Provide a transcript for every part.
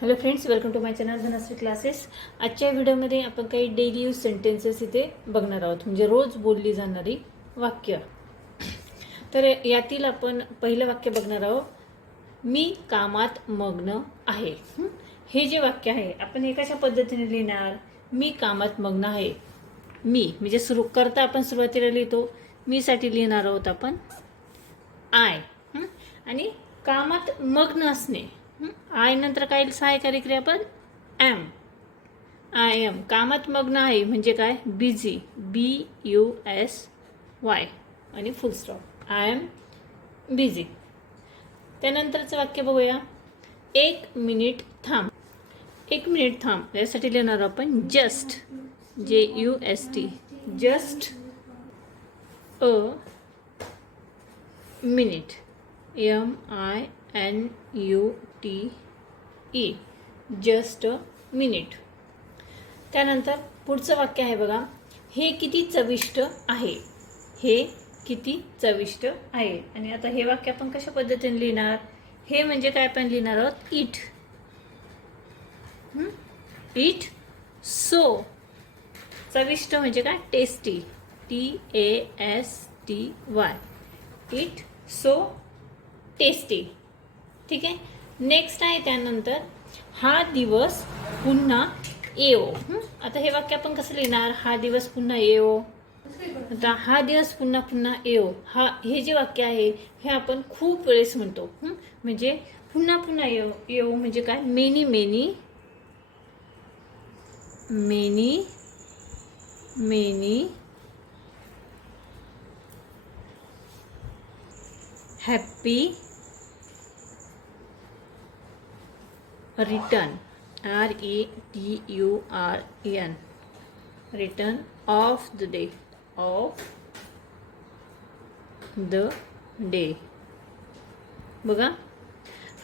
Hello friends welcome to my channel Dhanashree classes आजच्या व्हिडिओमध्ये आपण काही डेली यूज सेंटेन्सेस इथे बघणार आहोत. म्हणजे रोज बोलली जाणारी वाक्य. तर यातील आपण पहिलं वाक्य बघणार आहोत. मी कामात मग्न आहे. हे? जे वाक्य आहे आपण हे कशा पद्धतीने लिहिणार? मी कामात मग्न आहे. मी म्हणजे सुरू करता आपण सुरुवातीला लिहितो. मीसाठी लिहिणार आहोत आपण आय आणि कामात मग्न असणे. आय नंतर काय सहाय्यकारी क्रिया आपण एम आय एम कामात मग्न आहे म्हणजे काय? Busy B U S Y आणि full stop I am busy त्यानंतरचं वाक्य बघूया. एक मिनिट थांब. एक मिनिट थांब. यासाठी लिहिणार आपण just J U S T just a minute M I N U T E just a minute. त्यानंतर पुढचं वाक्य आहे बघा. हे किती चविष्ट आहे? हे किती चविष्ट आहे? आणि आता हे वाक्य आपण कशा पद्धतीने लिहिणार? हे म्हणजे काय आपण लिहिणार आहोत? इट. Eat so. चविष्ट म्हणजे काय? Tasty. T A S T Y. Eat so tasty. ठीक आहे? नेक्स्ट आहे त्यानंतर हा दिवस पुन्हा येओ. आता हे वाक्य आपण कसं लिहिणार? हा दिवस पुन्हा येओ. आता हा दिवस पुन्हा पुन्हा येओ. हा हे जे वाक्य आहे हे आपण खूप वेळेस म्हणतो. म्हणजे पुन्हा पुन्हा येऊ येऊ म्हणजे काय? Many many many many happy return R E T U R N return of the day of the day बघा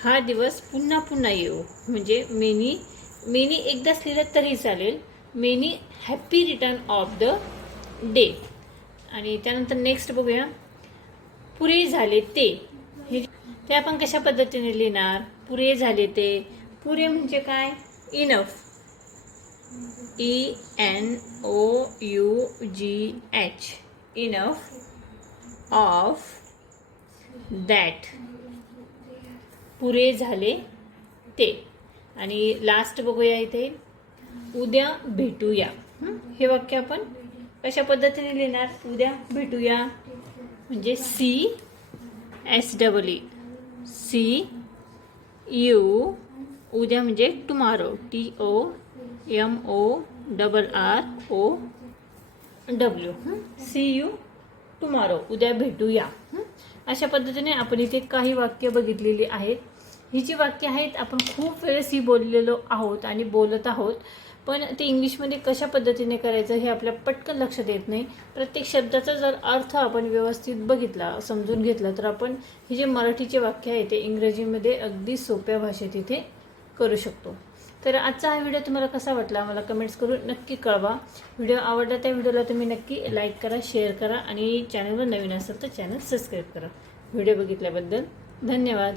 हा दिवस पुन्हा पुन्हा येऊ. म्हणजे मेनी मेनी एकदाच लिहिलं तरी चालेल. Many happy return of the day आणि त्यानंतर नेक्स्ट बघूया. पुरे झाले ते. हे ते आपण कशा पद्धतीने लिहिणार? पुरे झाले ते. पुरे म्हणजे काय? Enough E N O U G H enough of that पुरे झाले ते. आणि लास्ट बघूया इथे. उद्या भेटूया. हे? वाक्य आपण कशा पद्धतीने लिहिणार? उद्या भेटूया. म्हणजे see S double E see you उद्या म्हणजे tomorrow T O M O double R O W see you tomorrow उद्या भेटूया अशा पद्धतीने आपण इथे काही वाक्य बघितलेली आहेत. ही जी वाक्य आहेत आपण खूप वेळेस ही बोललेलो आहोत आणि बोलत आहोत पण ते इंग्लिशमध्ये कशा पद्धतीने करायचं हे आपल्या पटकन लक्षात येत नाही. प्रत्येक शब्दाचा जर अर्थ आपण व्यवस्थित बघितला समजून घेतला तर आपण हे जे मराठीचे वाक्य आहे ते इंग्रजीमध्ये अगदी सोप्या भाषेत इथे करू शकतो. तर आजचा हा व्हिडिओ तुम्हाला कसा वाटला मला कमेंट्स करून नक्की कळवा. व्हिडिओ आवडला त्या व्हिडिओला तुम्ही नक्की लाईक करा शेअर करा आणि चॅनलवर नवीन असेल तर चॅनल सबस्क्राईब करा. व्हिडिओ बघितल्याबद्दल धन्यवाद.